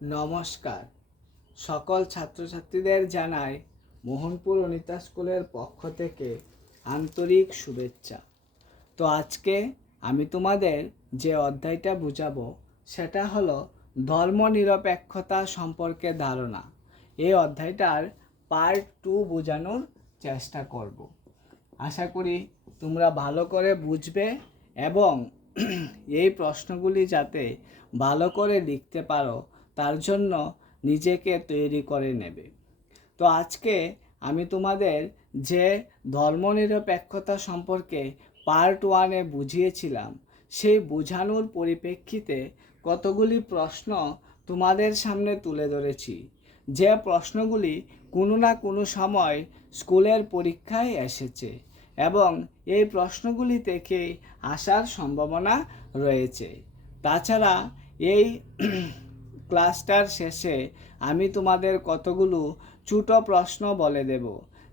নমস্কার। সকল ছাত্রছাত্রীদের জানাই মোহনপুর অনিতা স্কুলের পক্ষ থেকে আন্তরিক শুভেচ্ছা। তো আজকে আমি তোমাদের যে অধ্যায়টা বুঝাবো, সেটা হলো ধর্মনিরপেক্ষতা সম্পর্কে ধারণা। এই অধ্যায়টার পার্ট টু বোঝানোর চেষ্টা করব। আশা করি তোমরা ভালো করে বুঝবে এবং এই প্রশ্নগুলি যাতে ভালো করে লিখতে পারো তার জন্য নিজেকে তৈরি করে নেবে। তো আজকে আমি তোমাদের যে ধর্মনিরপেক্ষতা সম্পর্কে পার্ট ওয়ানে বুঝিয়েছিলাম, সেই বোঝানোর পরিপ্রেক্ষিতে কতগুলি প্রশ্ন তোমাদের সামনে তুলে ধরেছি। যে প্রশ্নগুলি কোনো না কোনো সময় স্কুলের পরীক্ষায় এসেছে এবং এই প্রশ্নগুলি থেকে আসার সম্ভাবনা রয়েছে। তাছাড়া এই ক্লাসটার শেষে আমি তোমাদের কতগুলো ছোটো প্রশ্ন বলে দেব।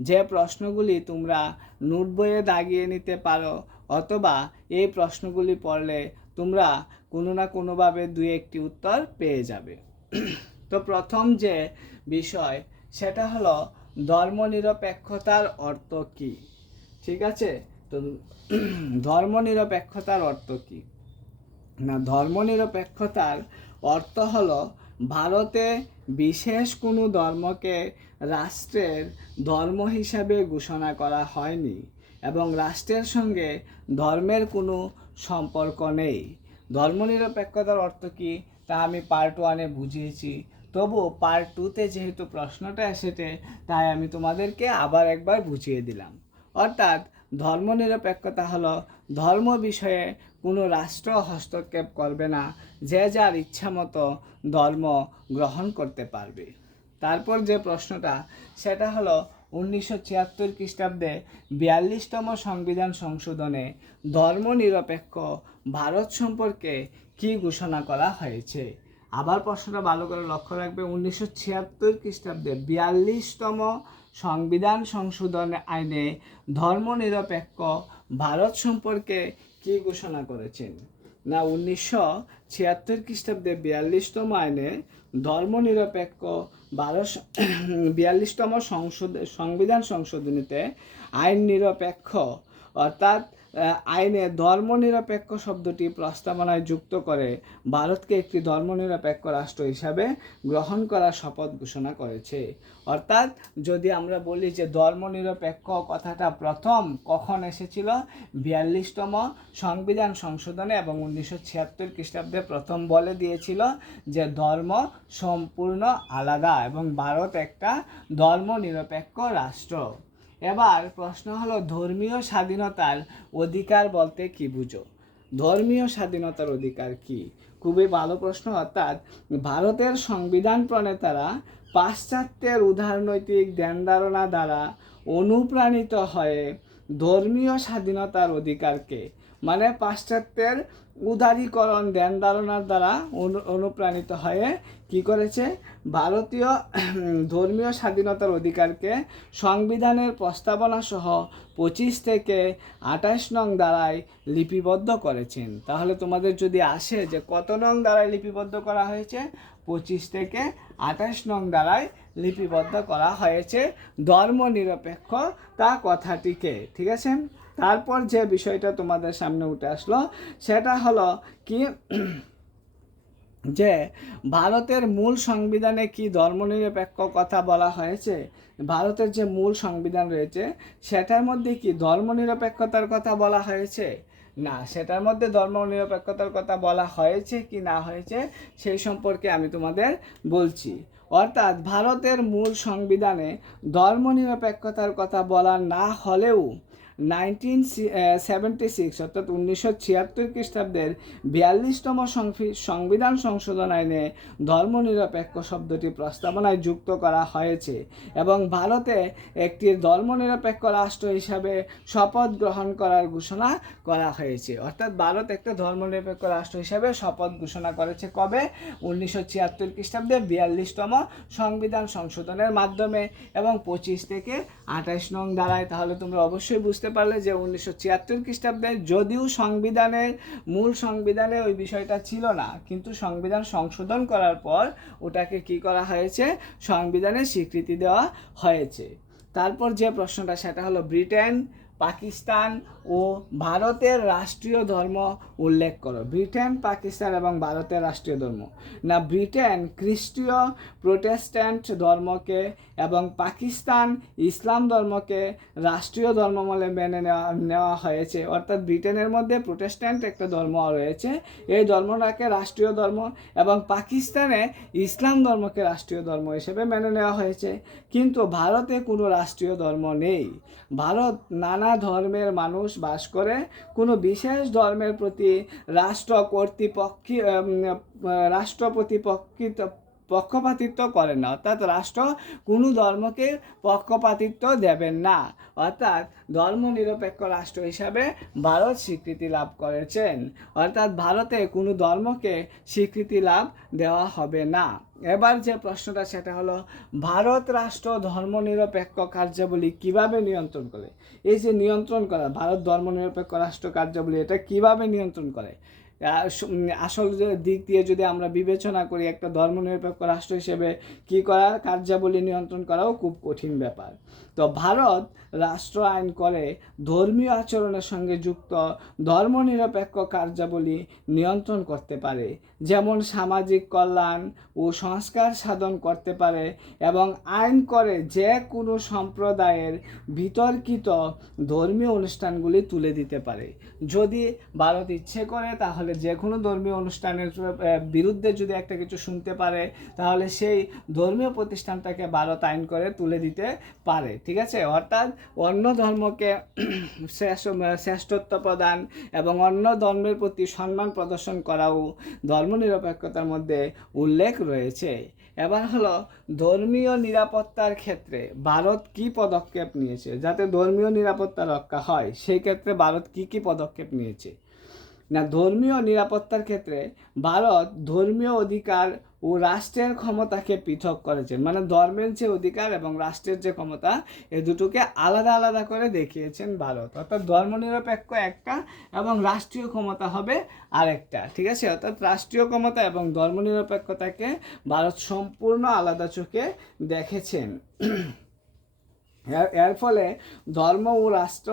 যে প্রশ্নগুলি তোমরা নোট বইয়ে দাগিয়ে নিতে পারো অথবা এই প্রশ্নগুলি পড়লে তোমরা কোনো না কোনোভাবে দুই একটি উত্তর পেয়ে যাবে। তো প্রথম যে বিষয়, সেটা হলো ধর্মনিরপেক্ষতার অর্থ কী? ঠিক আছে? তো ধর্মনিরপেক্ষতার অর্থ কী? না, ধর্মনিরপেক্ষতার অর্থ হলো ভারতে বিশেষ কোনো ধর্মকে রাষ্ট্রের ধর্ম হিসাবে ঘোষণা করা হয়নি এবং রাষ্ট্রের সঙ্গে ধর্মের কোনো সম্পর্ক নেই। ধর্মনিরপেক্ষতার অর্থ কী তা আমি পার্ট ওয়ানে বুঝিয়েছি। তবু পার্ট টুতে যেহেতু প্রশ্নটা এসেছে, তাই আমি তোমাদেরকে আবার একবার বুঝিয়ে দিলাম। অর্থাৎ ধর্মনিরপেক্ষতা হলো ধর্ম বিষয়ে কোনো রাষ্ট্র হস্তক্ষেপ করবে না, যে যার ইচ্ছা মতো ধর্ম গ্রহণ করতে পারবে। তারপর যে প্রশ্নটা, সেটা হলো উনিশশো ছিয়াত্তর খ্রিস্টাব্দে বিয়াল্লিশতম সংবিধান সংশোধনে ধর্মনিরপেক্ষ ভারত সম্পর্কে কী ঘোষণা করা হয়েছে? আবার প্রশ্নটা ভালো করে লক্ষ্য রাখবে, উনিশশো ছিয়াত্তর খ্রিস্টাব্দে বিয়াল্লিশতম সংবিধান সংশোধন আইনে ধর্মনিরপেক্ষ ভারত সম্পর্কে কি ঘোষণা করেছেন? না, উনিশশো ছিয়াত্তর খ্রিস্টাব্দে বিয়াল্লিশতম আইনে ধর্মনিরপেক্ষ ভারত বিয়াল্লিশতম সংশোধন সংবিধান সংশোধনীতে আইন নিরপেক্ষ অর্থাৎ আইনে ধর্মনিরপেক্ষ শব্দটি প্রস্তাবনায় যুক্ত করে ভারতকে একটি ধর্মনিরপেক্ষ রাষ্ট্র হিসাবে গ্রহণ করার শপথ ঘোষণা করেছে। অর্থাৎ যদি আমরা বলি যে ধর্মনিরপেক্ষ কথাটা প্রথম কখন এসেছিল, বিয়াল্লিশতম সংবিধান সংশোধনে এবং উনিশশো ছিয়াত্তর খ্রিস্টাব্দে প্রথম বলে দিয়েছিল যে ধর্ম সম্পূর্ণ আলাদা এবং ভারত একটা ধর্মনিরপেক্ষ রাষ্ট্র। এবার প্রশ্ন হলো, ধর্মীয় স্বাধীনতার অধিকার বলতে কি বুঝো? ধর্মীয় স্বাধীনতার অধিকার কি? খুবই ভালো প্রশ্ন, অর্থাৎ ভারতের সংবিধান প্রণেতারা পাশ্চাত্যের উদারনৈতিক ধ্যান ধারণা দ্বারা অনুপ্রাণিত হয়ে ধর্মীয় স্বাধীনতার অধিকারকে মানে পাশ্চাত্যের উদারীকরণ, ধ্যান ধারণার দ্বারা অনু- অনুপ্রাণিত হয়ে কি করেছে? ভারতীয় ধর্মীয় স্বাধীনতার অধিকারকে সংবিধানের প্রস্তাবনা সহ পঁচিশ থেকে আঠাশ নং দ্বারায় লিপিবদ্ধ করেছেন। তাহলে তোমাদের যদি আসে যে কত নং দ্বারায় লিপিবদ্ধ করা হয়েছে? পঁচিশ থেকে আঠাশ নং দ্বারায় লিপিবদ্ধ করা হয়েছে ধর্মনিরপেক্ষ তা কথাটিকে, ঠিক আছে? তারপর যে বিষয়টা তোমাদের সামনে উঠে আসলো, সেটা হলো কি, যে ভারতের মূল সংবিধানে কি ধর্মনিরপেক্ষ কথা বলা হয়েছে? ভারতের যে মূল সংবিধান রয়েছে, সেটার মধ্যে কি ধর্মনিরপেক্ষতার কথা বলা হয়েছে? না, সেটার মধ্যে ধর্মনিরপেক্ষতার কথা বলা হয়েছে কি না হয়েছে, সেই সম্পর্কে আমি তোমাদের বলছি। অর্থাৎ ভারতের মূল সংবিধানে ধর্মনিরপেক্ষতার কথা বলা না হলেও নাইনটিন সেভেন্টি সিক্স অর্থাৎ উনিশশো ছিয়াত্তর খ্রিস্টাব্দের বিয়াল্লিশতম সংবিধান সংশোধন আইনে ধর্মনিরপেক্ষ শব্দটি প্রস্তাবনায় যুক্ত করা হয়েছে এবং ভারতে একটি ধর্মনিরপেক্ষ রাষ্ট্র হিসাবে শপথ গ্রহণ করার ঘোষণা করা হয়েছে। অর্থাৎ ভারত একটা ধর্মনিরপেক্ষ রাষ্ট্র হিসাবে শপথ ঘোষণা করেছে কবে? উনিশশো ছিয়াত্তর খ্রিস্টাব্দে বিয়াল্লিশতম সংবিধান সংশোধনের মাধ্যমে এবং পঁচিশ থেকে আঠাশ নং দ্বারায় তাহলে তোমরা অবশ্যই বুঝতে বুঝতে পারলে যে উনিশশো ছিয়াত্তর খ্রিস্টাব্দে যদিও সংবিধানের মূল সংবিধানে ওই বিষয়টা ছিল না, কিন্তু সংবিধান সংশোধন করার পর ওটাকে কি করা হয়েছে? সংবিধানে স্বীকৃতি দেওয়া হয়েছে। তারপর যে প্রশ্নটা, সেটা হলো ব্রিটেন, পাকিস্তান ও ভারতের রাষ্ট্রীয় ধর্ম উল্লেখ করো। ব্রিটেন, পাকিস্তান এবং ভারতের রাষ্ট্রীয় ধর্ম। না, ব্রিটেন খ্রিস্টীয় প্রোটেস্ট্যান্ট ধর্মকে এবং পাকিস্তান ইসলাম ধর্মকে রাষ্ট্রীয় ধর্ম বলে মেনে নেওয়া নেওয়া হয়েছে। অর্থাৎ ব্রিটেনের মধ্যে প্রোটেস্ট্যান্ট একটা ধর্ম রয়েছে। এই ধর্মটাকে রাষ্ট্রীয় ধর্ম এবং পাকিস্তানে ইসলাম ধর্মকে রাষ্ট্রীয় ধর্ম হিসেবে মেনে নেওয়া হয়েছে। কিন্তু ভারতে কোনো রাষ্ট্রীয় ধর্ম নেই। ভারত নানা ধর্মের মানুষ বাস করে কোনো বিশেষ ধর্মের প্রতি রাষ্ট্র কর্তৃপক্ষী রাষ্ট্র প্রতিপক্ষিত পক্ষপাতিত্ব করেন না। অর্থাৎ রাষ্ট্র কোনো ধর্মকে পক্ষপাতিত্ব দেবেন না। অর্থাৎ ধর্মনিরপেক্ষ রাষ্ট্র হিসাবে ভারত স্বীকৃতি লাভ করেছেন। অর্থাৎ ভারতে কোনো ধর্মকে স্বীকৃতি লাভ দেওয়া হবে না। এবার যে প্রশ্নটা, সেটা হলো, ভারত রাষ্ট্র ধর্মনিরপেক্ষ কার্যাবলী কীভাবে নিয়ন্ত্রণ করে? এই যে নিয়ন্ত্রণ করা, ভারত ধর্মনিরপেক্ষ রাষ্ট্র কার্যাবলী, এটা কীভাবে নিয়ন্ত্রণ করে? আসল দিক দিয়ে যদি আমরা বিবেচনা করি একটা ধর্মনিরপেক্ষ রাষ্ট্র হিসেবে কি করা, কার্যাবলী নিয়ন্ত্রণ করাও খুব কঠিন ব্যাপার। তো ভারত রাষ্ট্র আইন করে ধর্মীয় আচরণের সঙ্গে যুক্ত ধর্মনিরপেক্ষ কার্যাবলী নিয়ন্ত্রণ করতে পারে, যেমন সামাজিক কল্যাণ ও সংস্কার সাধন করতে পারে এবং আইন করে যে কোনো সম্প্রদায়ের বিতর্কিত ধর্মীয় অনুষ্ঠানগুলি তুলে দিতে পারে। যদি ভারত ইচ্ছে করে তাহলে যে কোনো ধর্মীয় অনুষ্ঠানের বিরুদ্ধে যদি একটা কিছু শুনতে পারে, তাহলে সেই ধর্মীয় প্রতিষ্ঠানটাকে ভারত আইন করে তুলে দিতে পারে, ঠিক আছে? অর্থাৎ অন্য ধর্মকে শ্রেষ্ঠ- শ্রেষ্ঠত্ব প্রদান এবং অন্য ধর্মের প্রতি সম্মান প্রদর্শন করাও ধর্মনিরপেক্ষতার মধ্যে উল্লেখ রয়েছে। এবার হলো ধর্মীয় নিরাপত্তার ক্ষেত্রে ভারত কি পদক্ষেপ নিয়েছে? যাতে ধর্মীয় নিরাপত্তা রক্ষা হয়, সেই ক্ষেত্রে ভারত কি কি পদক্ষেপ নিয়েছে? না, ধর্মীয় নিরাপত্তার ক্ষেত্রে ভারত ধর্মীয় অধিকার ও রাষ্ট্রের ক্ষমতাকে পৃথক করেছেন মানে ধর্মের যে অধিকার এবং রাষ্ট্রের যে ক্ষমতা, এ দুটোকে আলাদা আলাদা করে দেখিয়েছেন ভারত। অর্থাৎ ধর্মনিরপেক্ষ একটা এবং রাষ্ট্রীয় ক্ষমতা হবে আরেকটা, ঠিক আছে? অর্থাৎ রাষ্ট্রীয় ক্ষমতা এবং ধর্মনিরপেক্ষতাকে ভারত সম্পূর্ণ আলাদা চোখে দেখেছেন। এর ফলে ধর্ম ও রাষ্ট্র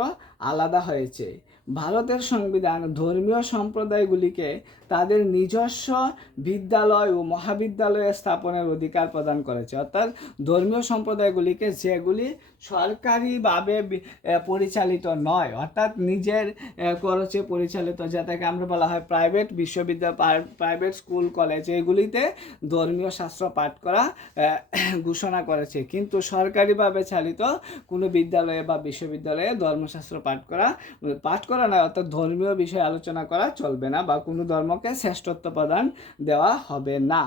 আলাদা হয়েছে। ভারতের সংবিধান ধর্মীয় সম্প্রদায়গুলিকে তাদের নিজস্ব বিদ্যালয় ও মহাবিদ্যালয়ে স্থাপনের অধিকার প্রদান করেছে। অর্থাৎ ধর্মীয় সম্প্রদায়গুলিকে যেগুলি সরকারিভাবে পরিচালিত নয়, অর্থাৎ নিজের খরচে পরিচালিত, যেটাকে আমরা বলা হয় প্রাইভেট বিশ্ববিদ্যালয় প্রাইভেট স্কুল, কলেজ, এগুলিতে ধর্মীয় শাস্ত্র পাঠ করা ঘোষণা করেছে। কিন্তু সরকারিভাবে চালিত কোনো বিদ্যালয়ে বা বিশ্ববিদ্যালয়ে ধর্মশাস্ত্র পাঠ করা পাঠ করা নয়, অর্থাৎ ধর্মীয় বিষয়ে আলোচনা করা চলবে না বা কোনো ধর্মকে শ্রেষ্ঠত্ব প্রদান দেওয়া হবে না।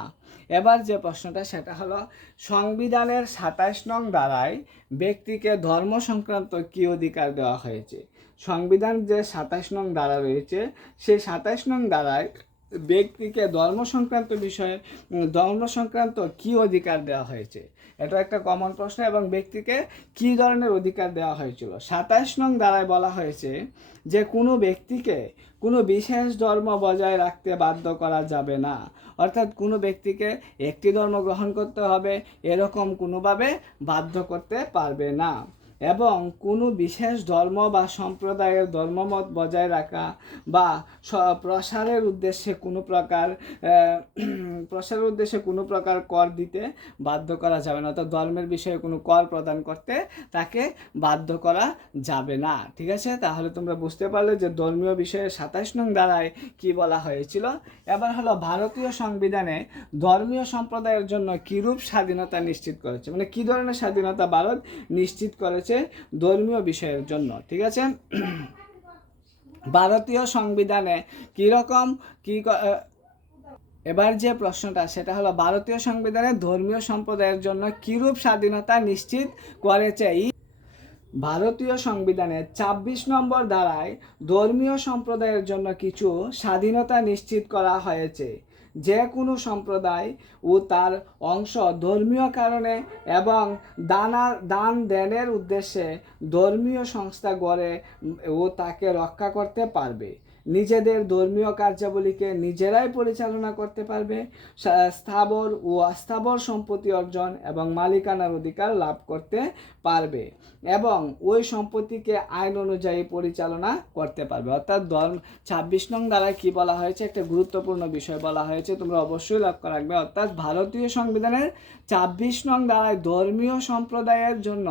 এবার যে প্রশ্নটা, সেটা হলো, সংবিধানের সাতাশ নং দ্বারায় ব্যক্তিকে ধর্ম সংক্রান্ত কী অধিকার দেওয়া হয়েছে? সংবিধান যে সাতাশ নং দ্বারা রয়েছে, সেই সাতাইশ নং দ্বারায় ব্যক্তিকে ধর্ম সংক্রান্ত বিষয়ে ধর্ম সংক্রান্ত কী অধিকার দেওয়া হয়েছে? এটা একটা কমন প্রশ্ন এবং ব্যক্তিকে কি ধরনের অধিকার দেওয়া হয়েছিল? সাতাশ নং দ্বারায় বলা হয়েছে যে, কোনো ব্যক্তিকে কোনো বিশেষ ধর্ম বজায় রাখতে বাধ্য করা যাবে না। অর্থাৎ কোনো ব্যক্তিকে একটি ধর্ম গ্রহণ করতে হবে, এরকম কোনোভাবে বাধ্য করতে পারবে না। এবং কোনো বিশেষ ধর্ম বা সম্প্রদায়ের ধর্মমত বজায় রাখা বা প্রসারের উদ্দেশ্যে কোনো প্রকার প্রসারের উদ্দেশ্যে কোনো প্রকার কর দিতে বাধ্য করা যাবে না। অর্থাৎ ধর্মের বিষয়ে কোনো কর প্রদান করতে তাকে বাধ্য করা যাবে না। ঠিক আছে? তাহলে তোমরা বুঝতে পারলে যে ধর্মীয় বিষয়ে সাতাইশ নং দ্বারায় কি বলা হয়েছিল। এবার হলো ভারতীয় সংবিধানে ধর্মীয় সম্প্রদায়ের জন্য কীরূপ স্বাধীনতা নিশ্চিত করেছে? মানে কী ধরনের স্বাধীনতা ভারত নিশ্চিত করেছে? ধর্মীয় বিষয়ের জন্য, ঠিক আছে? ভারতীয় সংবিধানে কীরকম, কী এবার যে প্রশ্নটা, সেটা হলো ভারতীয় সংবিধানে ধর্মীয় সম্প্রদায়ের জন্য কিরূপ স্বাধীনতা নিশ্চিত করেছে? ভারতীয় সংবিধানের ছাব্বিশ নম্বর ধারায় ধর্মীয় সম্প্রদায়ের জন্য কিছু স্বাধীনতা নিশ্চিত করা হয়েছে। যে কোনো সম্প্রদায় ও তার অংশ ধর্মীয় কারণে এবং দানা, দান দেনের উদ্দেশ্যে ধর্মীয় সংস্থা গড়ে ও তাকে রক্ষা করতে পারবে। নিজেদের ধর্মীয় কার্যাবলীকে নিজেরাই পরিচালনা করতে পারবে স্থাবর ও অস্থাবর সম্পত্তি অর্জন এবং মালিকানার অধিকার লাভ করতে পারবে এবং ওই সম্পত্তিকে আইন অনুযায়ী পরিচালনা করতে পারবে। অর্থাৎ ধর্ম, ছাব্বিশ নং দ্বারা কি বলা হয়েছে? একটা গুরুত্বপূর্ণ বিষয় বলা হয়েছে, তোমরা অবশ্যই লক্ষ্য রাখবে। অর্থাৎ ভারতীয় সংবিধানের ছাব্বিশ নং দ্বারায় ধর্মীয় সম্প্রদায়ের জন্য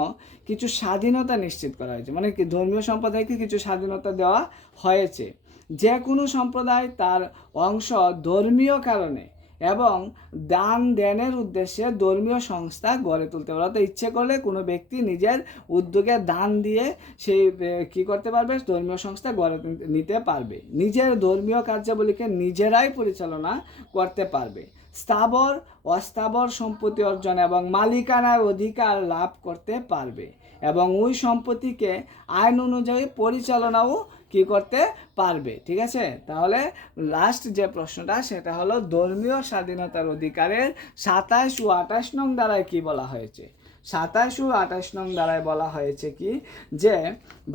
কিছু স্বাধীনতা নিশ্চিত করা হয়েছে। মানে কি, ধর্মীয় সম্প্রদায়কে কিছু স্বাধীনতা দেওয়া হয়েছে। যে কোনো সম্প্রদায় তার অংশ ধর্মীয় কারণে এবং দান দেনের উদ্দেশ্যে ধর্মীয় সংস্থা গড়ে তুলতে পারে। অর্থাৎ ইচ্ছে করলে কোনো ব্যক্তি নিজের উদ্যোগে দান দিয়ে সেই কী করতে পারবে? ধর্মীয় সংস্থা গড়ে নিতে পারবে। নিজের ধর্মীয় কার্যাবলীকে নিজেরাই পরিচালনা করতে পারবে। স্থাবর, অস্থাবর সম্পত্তি অর্জন এবং মালিকানার অধিকার লাভ করতে পারবে এবং ওই সম্পত্তিকে আইন অনুযায়ী পরিচালনাও কি করতে পারবে, ঠিক আছে? তাহলে লাস্ট যে প্রশ্নটা, সেটা হলো ধর্মীয় স্বাধীনতার অধিকারের সাতাশ ও আঠাশ নং দ্বারায় কি বলা হয়েছে? সাতাশ ও আঠাশ নং দ্বারায় বলা হয়েছে কি? যে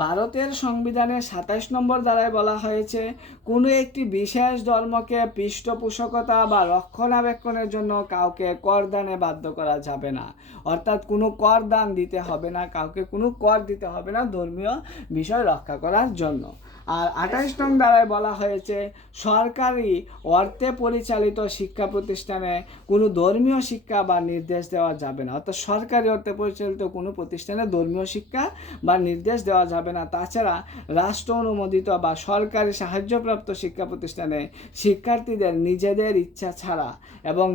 ভারতের সংবিধানের সাতাশ নম্বর দ্বারায় বলা হয়েছে, কোনো একটি বিশেষ ধর্মকে পৃষ্ঠপোষকতা বা রক্ষণাবেক্ষণের জন্য কাউকে করদানে বাধ্য করা যাবে না। অর্থাৎ কোনো কর দান দিতে হবে না, কাউকে কোনো কর দিতে হবে না ধর্মীয় বিষয় রক্ষা করার জন্য। আর আঠাশ নং দ্বারায় বলা হয়েছে, সরকারি অর্থে পরিচালিত শিক্ষা প্রতিষ্ঠানে কোনো ধর্মীয় শিক্ষা বা নির্দেশ দেওয়া যাবে না। অর্থাৎ সরকারি অর্থে পরিচালিত কোনো প্রতিষ্ঠানে ধর্মীয় শিক্ষা বা নির্দেশ দেওয়া যাবে না। তাছাড়া রাষ্ট্র অনুমোদিত বা সরকারি সাহায্যপ্রাপ্ত শিক্ষা প্রতিষ্ঠানে শিক্ষার্থীদের নিজেদের ইচ্ছা ছাড়া এবং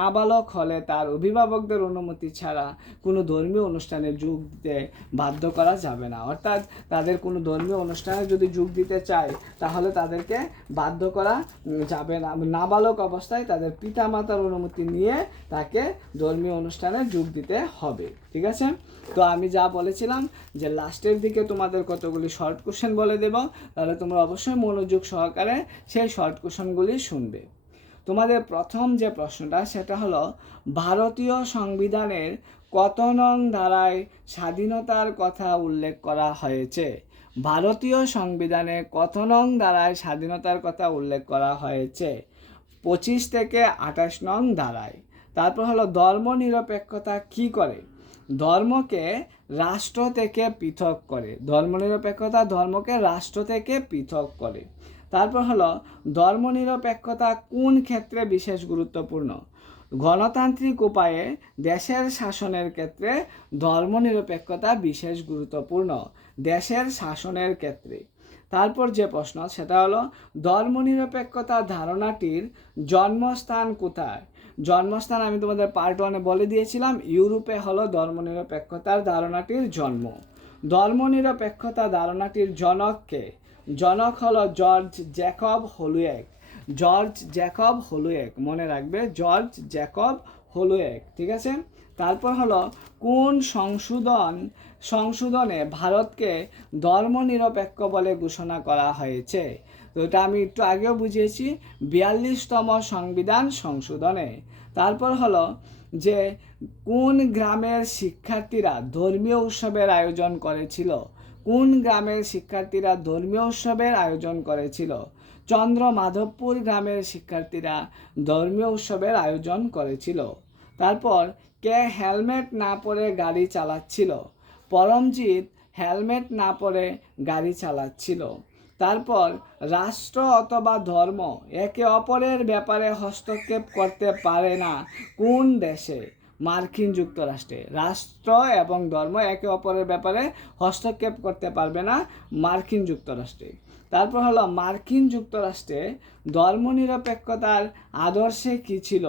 নাবালক হলে তার অভিভাবকদের অনুমতি ছাড়া কোনো ধর্মীয় অনুষ্ঠানে যোগ দিতে বাধ্য করা যাবে না। অর্থাৎ তাদের কোনো ধর্মীয় অনুষ্ঠানে যদি যোগ দিতে চায়, তাহলে তাদেরকে বাধ্য করা যাবে না। নাবালক অবস্থায় তাদের পিতামাতার অনুমতি নিয়ে তাকে ধর্মীয় অনুষ্ঠানে যোগ দিতে হবে, ঠিক আছে? তো আমি যা বলেছিলাম যে লাস্টের দিকে তোমাদের কতগুলি শর্ট কোশ্চেন বলে দেব, তাহলে তোমরা অবশ্যই মনোযোগ সহকারে সেই শর্ট কোশ্চেনগুলি শুনবে। তোমাদের প্রথম যে প্রশ্নটা, সেটা হলো, ভারতীয় সংবিধানের কত নং ধারায় স্বাধীনতার কথা উল্লেখ করা হয়েছে? ভারতীয় সংবিধানে কত নং স্বাধীনতার কথা উল্লেখ করা হয়েছে। পঁচিশ থেকে আঠাশ নং ধারায় তারপর হলো ধর্মনিরপেক্ষতা কি করে? ধর্মকে রাষ্ট্র থেকে পৃথক করে। ধর্মনিরপেক্ষতা ধর্মকে রাষ্ট্র থেকে পৃথক করে। তারপর হলো ধর্মনিরপেক্ষতা কোন ক্ষেত্রে বিশেষ গুরুত্বপূর্ণ? গণতান্ত্রিক উপায়ে দেশের শাসনের ক্ষেত্রে ধর্মনিরপেক্ষতা বিশেষ গুরুত্বপূর্ণ। দেশের শাসনের ক্ষেত্রে। তারপর যে প্রশ্ন, সেটা হলো, ধর্মনিরপেক্ষতা ধারণাটির জন্মস্থান কোথায়? জন্মস্থান আমি তোমাদের পার্ট ওয়ানে বলে দিয়েছিলাম, ইউরোপে হলো ধর্মনিরপেক্ষতার ধারণাটির জন্ম। ধর্মনিরপেক্ষতা ধারণাটির জনককে জনক হলো George Jacob Holyoake. George Jacob Holyoake, মনে রাখবে, জর্জ জ্যাকব হলুয়েক, ঠিক আছে? তারপর হলো, কোন সংশোধন, সংশোধনে ভারতকে ধর্মনিরপেক্ষ বলে ঘোষণা করা হয়েছে? তো এটা আমি একটু আগেও বুঝিয়েছি, বিয়াল্লিশতম সংবিধান সংশোধনে। তারপর হলো, যে কোন গ্রামের শিক্ষার্থীরা ধর্মীয় উৎসবের আয়োজন করেছিল? কোন গ্রামের শিক্ষার্থীরা ধর্মীয় উৎসবের আয়োজন করেছিল? চন্দ্র মাধবপুর গ্রামের শিক্ষার্থীরা ধর্মীয় উৎসবের আয়োজন করেছিল। তারপর কে হেলমেট না পরে গাড়ি চালাচ্ছিল? পরমজিৎ হেলমেট না পরে গাড়ি চালাচ্ছিল। তারপর রাষ্ট্র অথবা ধর্ম একে অপরের ব্যাপারে হস্তক্ষেপ করতে পারে না কোন দেশে? মার্কিন যুক্তরাষ্ট্রে। রাষ্ট্র এবং ধর্ম একে অপরের ব্যাপারে হস্তক্ষেপ করতে পারবে না মার্কিন যুক্তরাষ্ট্রে। তারপর হলো মার্কিন যুক্তরাষ্ট্রে ধর্মনিরপেক্ষতার আদর্শে কি ছিল?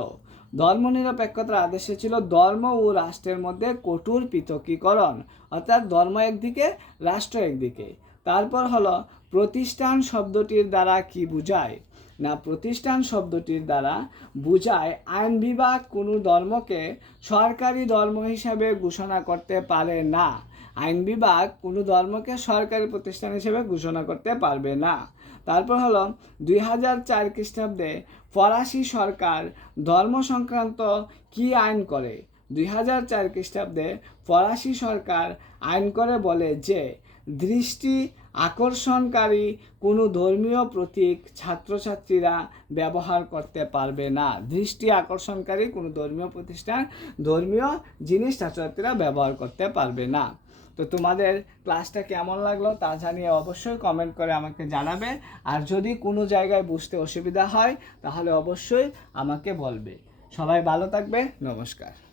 ধর্মনিরপেক্ষতার আদর্শে ছিল ধর্ম ও রাষ্ট্রের মধ্যে কঠোর পৃথকীকরণ, অর্থাৎ ধর্ম একদিকে, রাষ্ট্র একদিকে। তারপর হলো প্রতিষ্ঠান শব্দটির দ্বারা কি বোঝায়? না, প্রতিষ্ঠান শব্দটির দ্বারা বোঝায় আইন বিভাগ কোনো ধর্মকে সরকারি ধর্ম হিসাবে ঘোষণা করতে পারে না। আইন বিভাগ কোনো ধর্মকে সরকারি প্রতিষ্ঠান হিসেবে ঘোষণা করতে পারবে না। তারপর হলো, দুই হাজার চার খ্রিস্টাব্দে ফরাসি সরকার ধর্ম সংক্রান্ত কি আইন করে? দুই হাজার চার খ্রিস্টাব্দে ফরাসি সরকার আইন করে বলে যে, দৃষ্টি আকর্ষণকারী কোনো ধর্মীয় প্রতীক ছাত্রছাত্রীরা ব্যবহার করতে পারবে না। দৃষ্টি আকর্ষণকারী কোনো ধর্মীয় প্রতিষ্ঠান ধর্মীয় জিনিস ছাত্রছাত্রীরা ব্যবহার করতে পারবে না। তো তোমাদের ক্লাসটা কেমন লাগল তা জানিয়ে অবশ্যই কমেন্ট করে আমাকে জানাবে। আর যদি কোনো জায়গায় বুঝতে অসুবিধা হয়, তাহলে অবশ্যই আমাকে বলবে। সবাই ভালো থাকবে, নমস্কার।